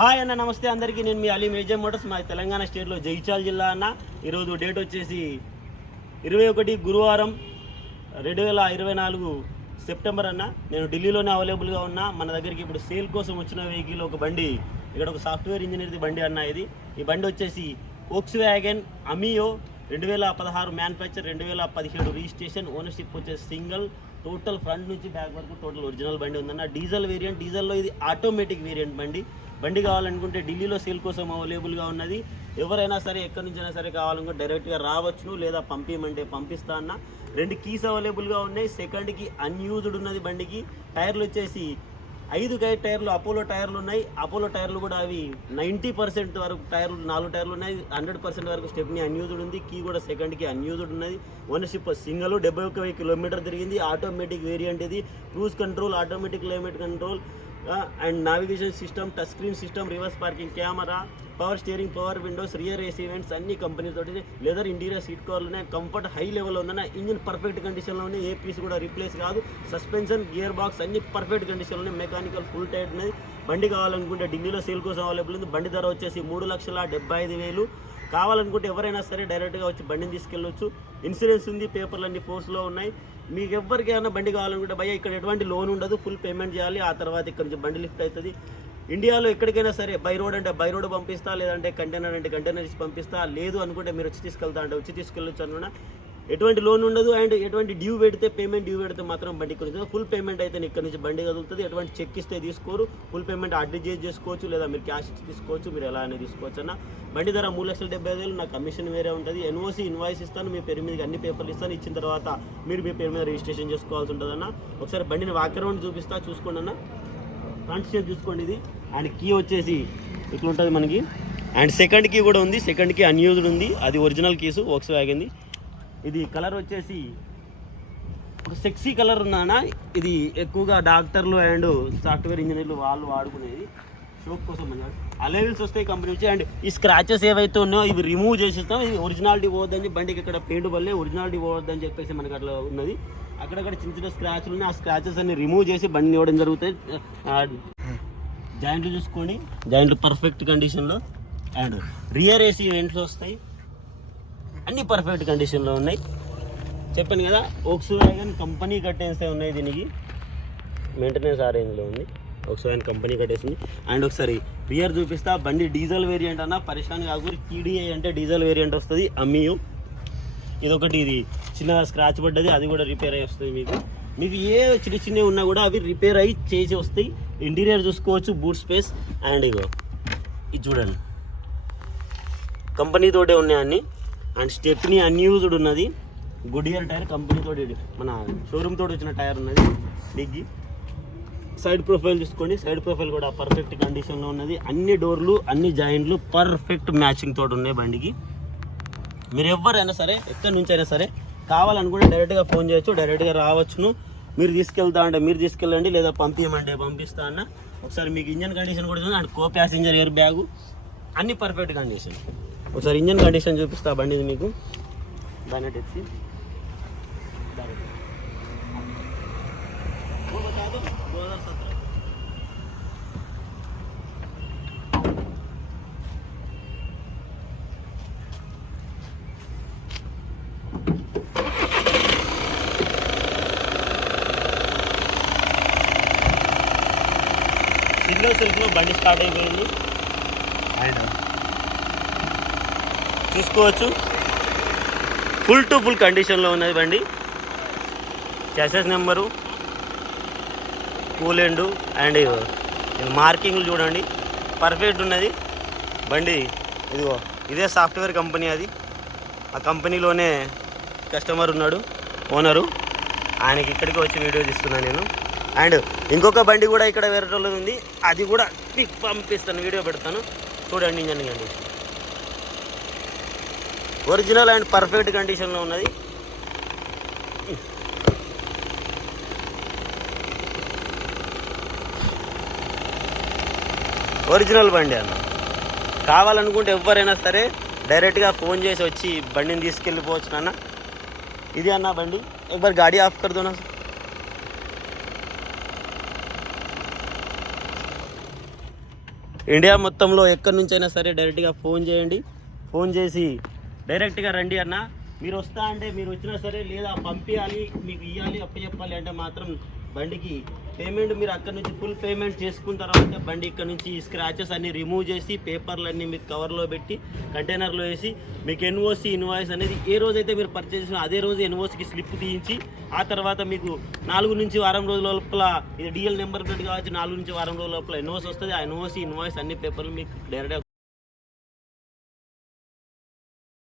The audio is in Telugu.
హాయ్ అన్న, నమస్తే అందరికీ. నేను మీ అలీ మేజర్ మోటార్స్, మా తెలంగాణ స్టేట్లో జగిత్యాల జిల్లా అన్న. ఈరోజు డేట్ వచ్చేసి 21 గురువారం 2024 సెప్టెంబర్ అన్న. నేను ఢిల్లీలోనే అవైలబుల్గా ఉన్నా. మన దగ్గరికి ఇప్పుడు సేల్ కోసం వచ్చిన వెహికల్ ఒక బండి, ఇక్కడ ఒక సాఫ్ట్వేర్ ఇంజనీర్ది బండి అన్న. ఈ బండి వచ్చేసి వోక్స్వ్యాగన్ అమియో 2016 మ్యానుఫ్యాక్చర్, 2017 రిజిస్ట్రేషన్, ఓనర్షిప్ వచ్చేసి సింగిల్. టోటల్ ఫ్రంట్ నుంచి బ్యాక్ వరకు టోటల్ ఒరిజినల్ బండి ఉందన్న. డీజిల్ వేరియంట్, డీజిల్లో ఇది ఆటోమేటిక్ వేరియంట్ బండి కావాలనుకుంటే ఢిల్లీలో సేల్ కోసం అవైలబుల్గా ఉన్నది. ఎవరైనా సరే ఎక్కడి నుంచైనా సరే కావాలనుకుంటే డైరెక్ట్గా రావచ్చును, లేదా పంపించమంటే పంపిస్తా అన్న. 2 కీస్ అవైలబుల్గా ఉన్నాయి. సెకండ్కి అన్యూజ్డ్ ఉన్నది బండికి. టైర్లు వచ్చేసి 5 గైడ్ టైర్లు, అపోలో టైర్లు ఉన్నాయి. అపోలో టైర్లు కూడా అవి 90% వరకు టైర్లు, 4 టైర్లు ఉన్నాయి. 100% వరకు స్టెప్ని అన్యూజ్డ్ ఉంది. కీ కూడా సెకండ్కి అన్యూజ్డ్ ఉన్నది. ఓనర్షిప్ సింగిల్, 71 కిలోమీటర్ తిరిగింది. ఆటోమేటిక్ వేరియంట్ ఇది. Cruise control, automatic climate control and navigation system, touch screen system, reverse parking camera, power steering, power Windows, rear AC events అన్ని కంపెనీతోటి. లెదర్ ఇంటీరియర్ సీట్ కవర్లు ఉన్నాయి. కంఫర్ట్ హై లెవెల్లో ఉందన్న. ఇంజిన్ పర్ఫెక్ట్ కండిషన్లో ఉన్నాయి. ఏ పీస్ కూడా రీప్లేస్ కాదు. సస్పెన్షన్, గియర్ బాక్స్ అన్ని పర్ఫెక్ట్ కండిషన్లో ఉన్నాయి. మెకానికల్ ఫుల్ టైట్ ఉన్నది. బండి కావాలనుకుంటే ఢిల్లీలో సేల్ కోసం అవైలబుల్ ఉంది. బండి ధర వచ్చేసి 3,75,000. కావాలనుకుంటే ఎవరైనా సరే డైరెక్ట్గా వచ్చి బండిని తీసుకెళ్ళొచ్చు. ఇన్సూరెన్స్ ఉంది, పేపర్లు అన్ని ఫోర్స్లో ఉన్నాయి. మీకు ఎవరికైనా బండి కావాలనుకుంటే భయ్య ఇక్కడ ఎటువంటి లోన్ ఉండదు, ఫుల్ పేమెంట్ చేయాలి. ఆ తర్వాత ఇక్కడ నుంచి బండి లిఫ్ట్ అవుతుంది. ఇండియాలో ఎక్కడికైనా సరే బై రోడ్ అంటే బై రోడ్ పంపిస్తా, లేదంటే కంటైనర్ అంటే కంటైనర్ ఇచ్చి పంపిస్తా. లేదు అనుకుంటే మీరు వచ్చి తీసుకెళ్తా అంటే వచ్చి తీసుకెళ్ళొచ్చు అన్న. ఎటువంటి లోన్ ఉండదు. అండ్ ఎటువంటి డ్యూ పెడితే మాత్రం బండి ఇక్కడ ఫుల్ పేమెంట్ అయితే ఇక్కడ నుంచి బండి కదులుతుంది. ఎటువంటి చెక్ ఇస్తే తీసుకోరు. ఫుల్ పేమెంట్ ఆర్టీజీఎస్ చేసుకోవచ్చు, లేదా మీరు క్యాష్ ఇచ్చి తీసుకోవచ్చు. మీరు ఎలా అనేది తీసుకోవచ్చు అన్న. బండి ధర 3,75,000. నా కమిషన్ వేరే ఉంటుంది. ఎన్ఓసి ఇన్వాయిస్ ఇస్తాను, మీ పేరు మీద అన్ని పేపర్లు ఇస్తాను. ఇచ్చిన తర్వాత మీరు మీ పేరు మీద రిజిస్ట్రేషన్ చేసుకోవాల్సి ఉంటుంది అన్న. ఒకసారి బండిని వాక్ అరౌండ్ చూపిస్తా, చూసుకోండి అన్న. ఫ్రంట్ షేప్ చూసుకోండి ఇది. అండ్ కీ వచ్చేసి ఇట్లా ఉంటుంది మనకి. అండ్ సెకండ్ కీ కూడా ఉంది. సెకండ్ కీ అన్యూజ్డ్ ఉంది. అది ఒరిజినల్ కీసు, వోక్స్వ్యాగన్ది. ఇది కలర్ వచ్చేసి ఒక సెక్సీ కలర్ ఉందన్న. ఇది ఎక్కువగా డాక్టర్లు అండ్ సాఫ్ట్వేర్ ఇంజనీర్లు వాళ్ళు వాడుకునేది. షోక్ కోసం అలెవెల్స్ వస్తాయి కంపెనీ నుంచి. అండ్ ఈ స్క్రాచెస్ ఏవైతే ఉన్నాయో ఇవి రిమూవ్ చేసేస్తాం. ఇది ఒరిజినాలిటీ పోవద్దని, బండికి ఇక్కడ పెయింట్ వల్లే ఒరిజినాలిటీ పోవద్దని చెప్పేసి మనకి అట్లా ఉన్నది. అక్కడక్కడ చిన్న చిన్న స్క్రాచ్లు ఉన్నాయి. ఆ స్క్రాచెస్ అన్ని రిమూవ్ చేసి బండిని ఇవ్వడం జరుగుతుంది. జాయింట్లు చూసుకోండి, జాయింట్లు పర్ఫెక్ట్ కండిషన్లో. అండ్ రియర్ ఏసీ వెంట్లు వస్తాయి, అన్ని పర్ఫెక్ట్ కండిషన్లో ఉన్నాయి. చెప్పాను కదా, వోక్స్వ్యాగన్ కంపెనీ కట్టేస్తే ఉన్నాయి. దీనికి మెయింటెనెన్స్ ఆ రేంజ్లో ఉంది. వోక్స్వ్యాగన్ కంపెనీ కట్టేసింది. అండ్ ఒకసారి రియర్ చూపిస్తా. బండి డీజిల్ వేరియంట్ అన్న, పరిశాన్ కాకూరి. టీడీఐ అంటే డీజిల్ వేరియంట్ వస్తుంది. అమియో ఇదొకటి, ఇది చిన్న స్క్రాచ్ పడ్డది, అది కూడా రిపేర్ అయ్యి వస్తుంది. మీకు ఏ చిన్న చిన్నవి ఉన్నా కూడా అవి రిపేర్ అయ్యి చేసి వస్తాయి. ఇంటీరియర్ చూసుకోవచ్చు, బూట్ స్పేస్. అండ్ ఇగో ఇది చూడండి, కంపెనీతోటే ఉన్నాయి అన్నీ. అండ్ స్టెప్ని అన్యూజ్డ్ ఉన్నది. గుడియర్ టైర్ కంపెనీతో, మన షోరూమ్ తోటి వచ్చిన టైర్ ఉన్నది. డిగ్గి సైడ్ ప్రొఫైల్ చూసుకోండి. సైడ్ ప్రొఫైల్ కూడా పర్ఫెక్ట్ కండిషన్లో ఉన్నది. అన్ని డోర్లు, అన్ని జాయింట్లు పర్ఫెక్ట్ మ్యాచింగ్ తోటి ఉన్నాయి బండికి. మీరు ఎవరైనా సరే ఎక్కడి నుంచి అయినా సరే కావాలనుకుంటే డైరెక్ట్గా ఫోన్ చేయొచ్చు, డైరెక్ట్గా రావచ్చును. మీరు తీసుకెళ్తా అంటే మీరు తీసుకెళ్ళండి, లేదా పంపించమంటే పంపిస్తా అన్న. ఒకసారి మీకు ఇంజన్ కండిషన్ కూడా చూడండి. And co passenger air bag అన్ని పర్ఫెక్ట్ కండిషన్. ఒకసారి ఇంజన్ కండిషన్ చూపిస్తా బండిది మీకు. దాన్ని తెచ్చి సింగిల్ సెల్ఫ్లో బండి స్టార్ట్ అయిపోయింది. అండ్ చూసుకోవచ్చు, ఫుల్ టు ఫుల్ కండిషన్లో ఉన్నది బండి. చాసెస్ నెంబరు, కూల్ ఎండు అండ్ మార్కింగ్లు చూడండి, పర్ఫెక్ట్ ఉన్నది బండి. ఇదిగో ఇదే సాఫ్ట్వేర్ కంపెనీ, అది ఆ కంపెనీలోనే కస్టమర్ ఉన్నాడు, ఓనరు. ఆయనకి ఇక్కడికి వచ్చి వీడియో తీస్తున్నాను నేను. అండ్ ఇంకొక బండి కూడా ఇక్కడ వేరే వాళ్ళది ఉంది, అది కూడా మీకు పంపిస్తాను, వీడియో పెడతాను. చూడండి engine condition original and perfect కండిషన్లో ఉన్నది. ఒరిజినల్ బండి అన్న. కావాలనుకుంటే ఎవరైనా సరే డైరెక్ట్గా ఫోన్ చేసి వచ్చి బండిని తీసుకెళ్ళిపోవచ్చు నాన్న. ఇది అన్న బండి. एक बार गाड़ी ऑफ कर दो ना। ఇండియా మొత్తంలో ఎక్కడి నుంచైనా సరే డైరెక్ట్గా ఫోన్ చేయండి, ఫోన్ చేసి డైరెక్ట్గా రండి అన్న. మీరు వస్తా అంటే మీరు వచ్చినా సరే, లేదా పంపించాలి మీకు ఇవ్వాలి అప్పచెప్పాలి అంటే మాత్రం బండికి పేమెంట్ మీరు అక్కడ నుంచి ఫుల్ పేమెంట్ చేసుకున్న తర్వాత బండి ఇక్కడ నుంచి స్క్రాచెస్ అన్ని రిమూవ్ చేసి పేపర్లన్నీ మీకు కవర్లో పెట్టి కంటైనర్లో వేసి మీకు ఎన్ఓసి ఇన్వాయిస్ అనేది ఏ రోజైతే మీరు పర్చేస్ చేసినా అదే రోజు ఎన్ఓసికి స్లిప్ తీయించి ఆ తర్వాత మీకు 4 నుంచి వారం రోజుల లోపల ఇది డిఎల్ నెంబర్ ప్లేట్ కావచ్చు, 4 నుంచి వారం రోజుల లోపల ఎన్ఓసి వస్తుంది. ఆ ఎన్ఓసి ఇన్వాయిస్ అన్ని పేపర్లు మీకు డైరెక్ట్గా